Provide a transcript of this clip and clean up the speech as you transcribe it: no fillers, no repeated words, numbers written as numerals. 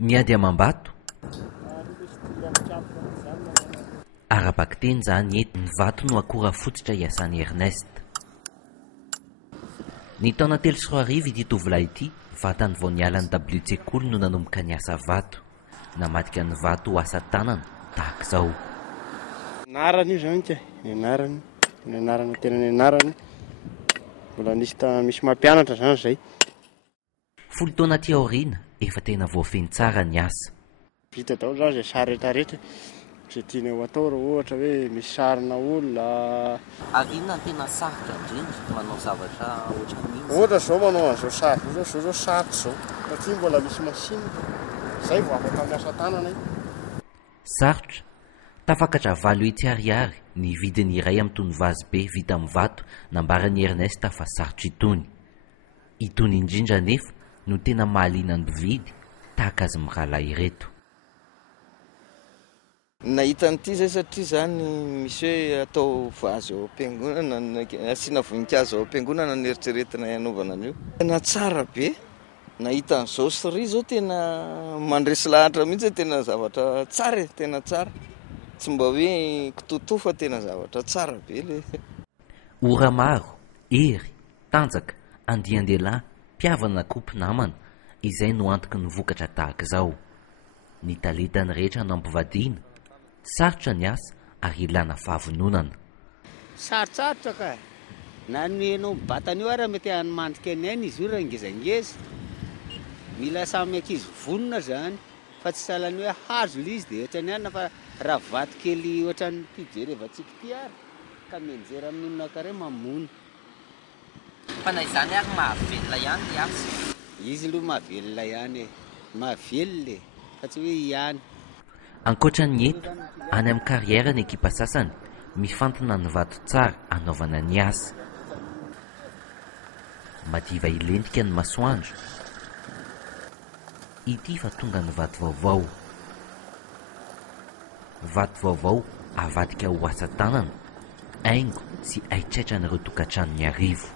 Miady amam-bato ara-bakteny zany eto ny vato no akora fototra iasan'i Ernest. Ny taona 3 ity tovolahy ity vatany vao nialan'ny WC-koly no nanomboka niasa vato, namadika ny vato ho asa tanana tahaka izao. Nianarana io zany ka, nianarana tena nianarana, mbola misy mampianatra zany zay. 10 taona aty aoriana efa tena voafeny tsara ny asa. Vita daholo zany zay sary rehetrarehetra zay tiany ho atao raha ohatra hoe misy sarina olona. Ary inona tena sarotra indrindra manao zavatra ohatran'iny? Ohatra zao manao an'izao sary zao sarotra zao satria mbola misy masina zay vao afaka amin'ny asa tanana io. Sarotra, tafakatra 8 hetsy ariary ny vidiny iray amin'ny tony vazy be vita amin'ny vato nambaran'i Ernest fa sarotra itony. Itony indrindra nefa no tena mahaliana ny mpividy tahaka azy mirahalahy ireto. Nahita an'ity zay satria zany misy hoe atao vazy ao am-piangonana, asiana voninkazo ao am-piangonana ny eritreretina hanaovana an'io. Tena tsara be, nahita an'izao siri zao tena mandresy lahatra mihitsy, tena zavatra tsara, tena tsara. Tsy mba hoe kitoto fa tena zavatra tsara be le. Ora maro, hery, tanjaka, andian-dehilahy, mpiavana koa mpinamana, izay no antoky ny vokatra tahaka izao. Ny talentany rehetra nampivadiana, sarotra ny asa ary ilana fahavononana. Sarotsarotra ka, na ny enao mibatana io ary mety hanomandrika ny aina izy io raha ngezangeza. Mila samy ankizy vonona zany, fa tsy sahalan'ny hoe hazo le izy dia ohatra ny anina, fa raha vato kely ohatran'ny ity jerevantsika ity ary ka mianjera amin'olona kare mamony. Fa na izany ary mahavelona ihany ny asa. Izy aloha mahavelona ihany, mahavelona fa tsy hoe ihany. Ankoatran'ny eto, any amin'ny kariera ny ekipa sasany mifantana ny vato tsara anaovana ny asa. Madiva ilentika ny masoandro, ity fa tonga ny vato vaovao. Vato vaovao avadika ho asa tanana, haingo sy aitraitran'ireo tokantranony arivo.